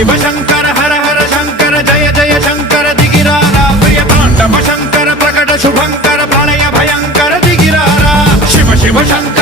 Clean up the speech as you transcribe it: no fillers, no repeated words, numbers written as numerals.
शिव शंकर हर हर शंकर जय जय शंकर दिगिरारा प्रिय तांडव शंकर प्रकट शुभंकर प्रलय भयंकर दिगिरारा शिव शिव शंकर